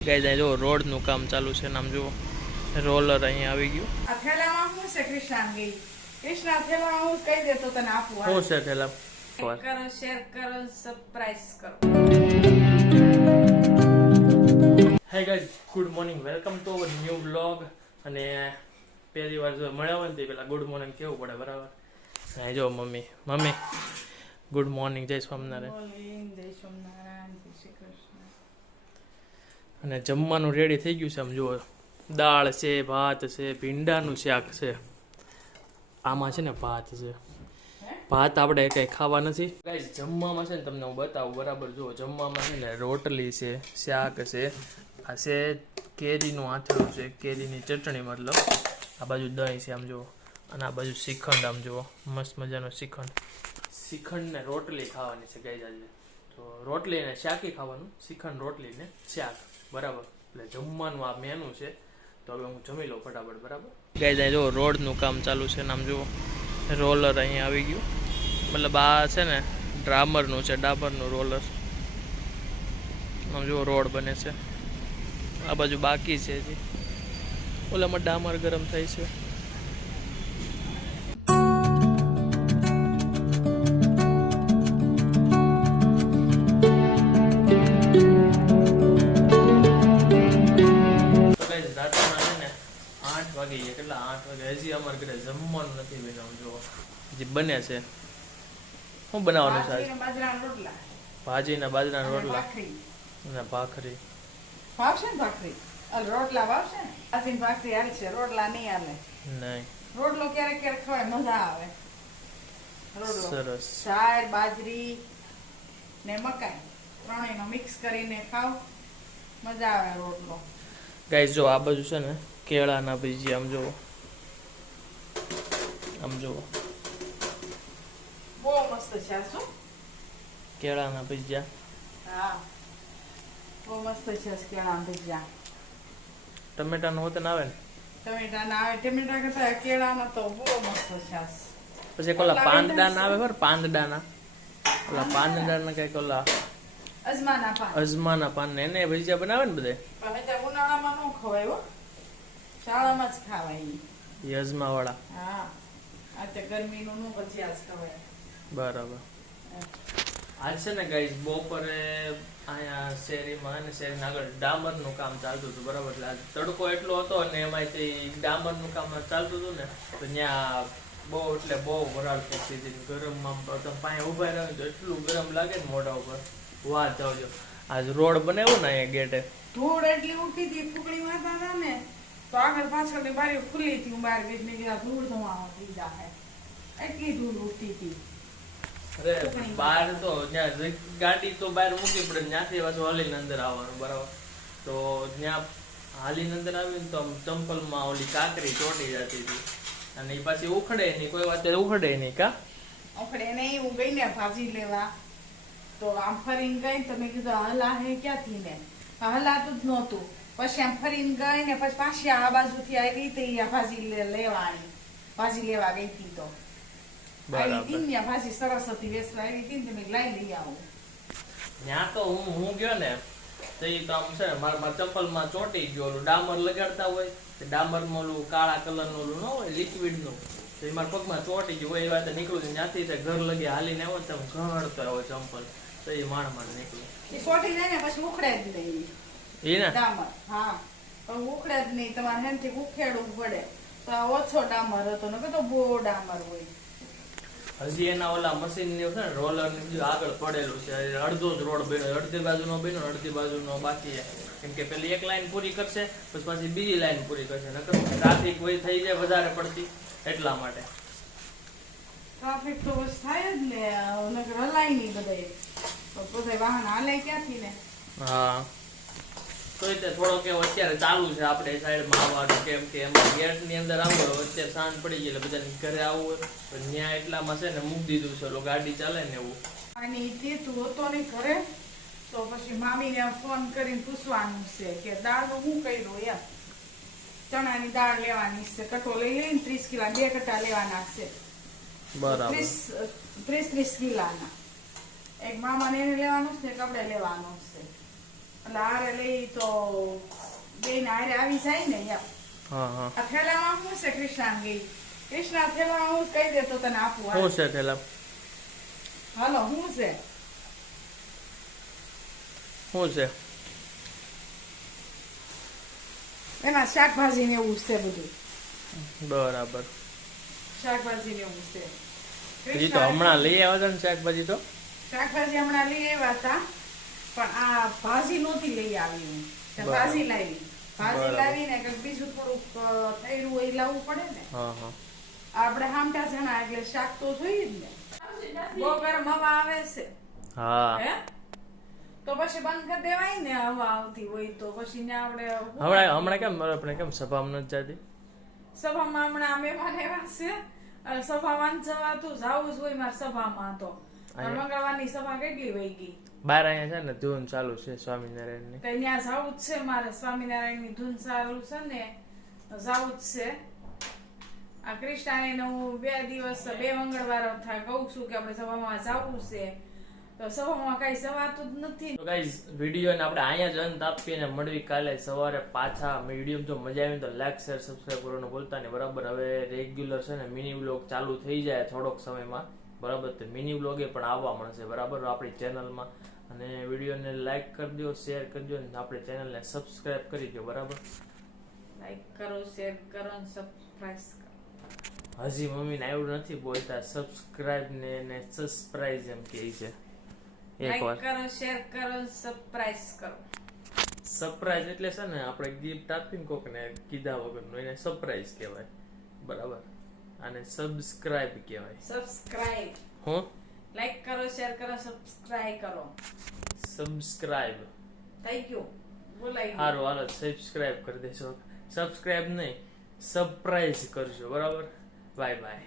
Guys આ જો road નું કામ ચાલુ છે નામ જો રોલર અહીંયા આવી ગયું આ થેલામાં હું છે કૃષ્ણા ગઈ કૃષ્ણા થેલામાં હું કહી દેતો તને આપું શું છે થેલા કરો શેર કરો સબસ્ક્રાઇબ કરો હે guys good morning welcome to our new vlog અને પહેલી વાર જો મળ્યા હોય ને તે પેલા ગુડ મોર્નિંગ કેવું પડે બરાબર હા જો મમ્મી ગુડ મોર્નિંગ જય સ્વામિનારાયણ જય સોમનારાયણ જય શ્રી કૃષ્ણ અને જમવાનું રેડી થઈ ગયું છે આમ જુઓ દાળ છે ભાત છે ભીંડાનું શાક છે આમાં છે ને ભાત છે ભાત આપણે કંઈ ખાવા નથી ગાઈસ જમવામાં છે ને તમને હું બતાવું બરાબર જુઓ જમવામાં છે ને રોટલી છે શાક છે આ છે કેરીનું આથણું છે કેરીની ચટણી મતલબ આ બાજુ દહીં છે આમ જુઓ અને આ બાજુ શ્રીખંડ આમ જુઓ મસ્ત મજાનો શ્રીખંડ ને રોટલી ખાવાની છે ગાઈસ આજે તો રોટલી ને શાકી ખાવાનું શ્રીખંડ રોટલી ને શાક બરાબર એટલે જમવાનું આ મેનુ છે તો હવે હું જમી લઉં ફટાફટ બરાબર ગાઈસ આ જો રોડનું કામ ચાલુ છે ને આમ જુઓ રોલર અહીંયા આવી ગયું મતલબ આ છે ને ડામરનું રોલર આમ જુઓ રોડ બને છે આ બાજુ બાકી છે હજી ઓલામાં ડામર ગરમ થાય છે કેટલા 8 વાગે હજી અમારે ઘરે જમવાનું નથી બન્યું જો હજી બને છે શું બનાવવાનું છે ભાજી ને બાજરાના રોટલા અને ભાખરી ભાવશે ને ભાખરી રોટલા ભાવશે ને ભાખરી હાલ છે રોટલા નહીં હાલે નહીં રોટલો ક્યારેક ક્યારેક ખવાય મજા આવે સરસ ચાર બાજરી ને મકાઈ ત્રણેયનો મિક્સ કરીને ખાવ મજા આવે રોટલો ગાઈસ જો આ બાજુ છે ને કેળાના ભજીયા આમ જુઓ બહુ મસ્ત છે શું કેળાના ભજીયા હા બહુ મસ્ત છે કેળાના ભજીયા ટમેટાનો હોત આવે ને ટમેટા કરતા કેળાના તો બહુ મસ્ત છે પછી ઓલા પાંદડાના આવે ખબર પાંદડાના ઓલા પાંદડાના કઈક ઓલા અજમાના પાન ને એને ભજીયા બનાવે ને બધે ઉનાળામાં ન ખવાય હો શાળામાં જ ખાવાય એ અજમા વાળા હા આ ગરમીનું નું ભજીયા જ ખવાય બરાબર આજ છે ને ગાઈસ બપોરે અહીંયા શેરીમાં અને શેરીના આગળ ડામરનું કામ ચાલતું હતું બરાબર એટલે આજ તડકો એટલો હતો ને એમાંથી ડામરનું કામ ચાલતું હતું ને તો ત્યાં બહુ વરાળ ફેંકતી હતી ગરમમાં તમે પાસે ઉભા રહ્યો તો એટલું ગરમ લાગે ને મોઢા ઉપર વાત જાવજો આજ રોડ બનાવ્યો ને અહીંયા ગેટે ધૂળ એટલી ઉઠી હતી ફૂકડી મારતા હતા ને તો આગળ પાછળની બારીઓ ખુલ્લી હતી હું બહાર ગઈ મેં ધૂળ ધોવા દીધા હે એટલી ધૂળ ઉઠતી હતી અરે બહાર તો ત્યાં ગાડી તો બહાર મૂકી પડે ત્યાંથી પાછું હાલીને અંદર આવવાનું બરાબર તો ત્યાં હાલીને અંદર આવીને તો ચંપલમાં ઓલી કાકરી ચોટી જતી હતી અને એ પાછી ઉખડે નહીં કોઈ વાત ઉખડે નહીં કા ઉખડે નહીં હું ગઈ ને ભાજી લેવા તો આમ ફરીને ગઈ તો મેં કીધું હલા હે ક્યાંથી ને હલાતું જ નહોતું પછી આમ ફરીને ગઈ ને પછી પાછી આ બાજુથી આવી તો ભાજી લેવા ગઈ હતી તો ભાજી સરસ હતી વેસવા આવી હતી ને લઈ લઈ આવું ત્યાં તો હું ગયો ને તો એ તો આમ છે મારા ચપ્પલમાં ચોટી ગયો ઓલું ડામર લગાડતા હોય ડામરમાં ઓલું કાળા કલરનું ઓલું ન હોય લિક્વિડનું તો એ મારા પગમાં ચોટી ગયું હોય એ વાત નીકળું છે ત્યાંથી ઘર લગી હાલીને આવો તો ઘણતો હોય ચંપલ તો એ માણ નીકળ્યું એ ચોટી જાય ને પછી ઉખડે જ નહીં એ ને ડામર હા પણ ઉખડે જ નહીં તમારે હેનથી ઉખેડવું પડે તો આ ઓછો ડામર હતો ને તો બહુ ડામર હોય હજી એના ઓલા મશીન છે ને રોલર ને બીજું આગળ પડેલું છે અડધો જ રોડ બન્યો અડધી બાજુનો બન્યો અડધી બાજુનો બાકી છે કેમ કે પેલી એક લાઈન પૂરી કરશે પછી પાછી બીજી લાઈન પૂરી કરશે નકર ટ્રાફિક હોય થઈ જાય વધારે પડતી એટલા માટે ટ્રાફિક તો બસ થાય જ ને નકર હલાય નહીં બધા વાહન હાલે ક્યાંથી ને હા તો તે થોડોક એવો અત્યારે ચાલુ છે આપણે સાઈડમાં આવવાનું કેમ કે એમાં ગેટ ની અંદર આવવું હોય અત્યારે સાંજ પડી ગઈ એટલે બધાને ઘરે આવવું હોય પણ ત્યાં એટલામાં છે ને મૂકી દીધું છે ઓલો ગાડી ચાલે ને એવું અને તે તું હતો નહીં ઘરે તો પછી મામીને ફોન કરીને પૂછવાનું છે કે દાળનું શું કર્યું એમ ચણાની દાળ લેવાની છે કટો લઈ લઈને 30 કિલા 2 કટા લેવાના છે બરાબર 30 કિલાના એક મામાને એને લેવાનું છે એક આપણે લેવાનું છે એટલે હારે લઈ તો બેન હારે આવી જાય ને એમ. હા હા આ થેલામાં શું છે કૃષ્ણા ગઈ કૃષ્ણા થેલામાં હું કહી દે તો તને આપું હાલ. શું છે પેલા હાલો શું છે શું છે એમાં શાકભાજી ને એવું છે બધું બરાબર શાકભાજી ને એવું છે હજી તો હમણાં લઈ આવ્યા હતા ને શાકભાજી તો શાકભાજી હમણાં લઈ આવ્યા હતા પણ આ ભાજી નહોતી લઈ આવી હું. તો બરાબર. ભાજી લાવી ભાજી બરાબર. લાવીને કંઈક બીજું થોડુંક થયેલું હોય એ લાવવું પડે ને હા હા આપણે હામટા જણા એટલે શાક તો જોઈએ જ ને બહુ ગરમ હવા આવે છે હા હે તો પછી બંધ કરી દેવાય ને હવા આવતી હોય તો પછી ને આપણે હમણાં કેમ આપણે કેમ સભામાં નથી જતી સભામાં હમણાં મહેમાન એવા છે સભામાં જવાતું જાવું જ હોય મારે સભામાં તો અહીંયા? મંગળવારની સભા કેટલી વહી ગઈ બાર અહીંયા છે ને ધૂન ચાલુ છે સ્વામિનારાયણ ની તો ત્યાં જાવું જ છે મારે સ્વામિનારાયણ ની ધૂન સારું છે ને જાવું જ છે આ કૃષ્ણાને હું 2 દિવસ 2 મંગળવાર કહું છું કે આપણે સભામાં જાવું છે તો સભામાં કઈ જવાતું જ નથી તો ગાઈઝ વિડીયો ને આપણે અહીંયા જ અંત આપીએ ને મળવી કાલે સવારે પાછા વિડીયો જો મજા આવી તો લાઈક શેર સબસ્ક્રાઇબ કરવાનું ભૂલતા નહીં બરાબર હવે રેગ્યુલર છે ને મિની વ્લોગ ચાલુ થઈ જાય થોડોક સમયમાં બરાબર તો મિની વ્લોગ એ પણ આવવા મળશે બરાબર આપણી ચેનલમાં અને વિડીયોને લાઈક કરી દો શેર કરજો અને આપણી ચેનલને સબસ્ક્રાઇબ કરી દો બરાબર લાઈક કરો શેર કરો અને સબસ્ક્રાઇબ કરો હજી મમ્મીને આવ્યું નથી બોલતા સબસ્ક્રાઇબ ને સબસ્ક્રાઇબ એમ કહે છે એક વાર લાઈક કરો શેર કરો સરપ્રાઈઝ કરો સરપ્રાઈઝ એટલે છે ને આપણે ગિફ્ટ આપીને કોકને કીધા વગરનું એને સરપ્રાઈઝ કહેવાય બરાબર અને સબસ્ક્રાઇબ કહેવાય સબસ્ક્રાઇબ હું લાઈક કરો શેર કરો સબસ્ક્રાઇબ કરો સબસ્ક્રાઇબ થઈ ગયું બોલાઈ ગયું. સારું હાલો સબસ્ક્રાઇબ કરી દેશો સબસ્ક્રાઇબ નહીં સરપ્રાઈઝ કરજો બરાબર બાય બાય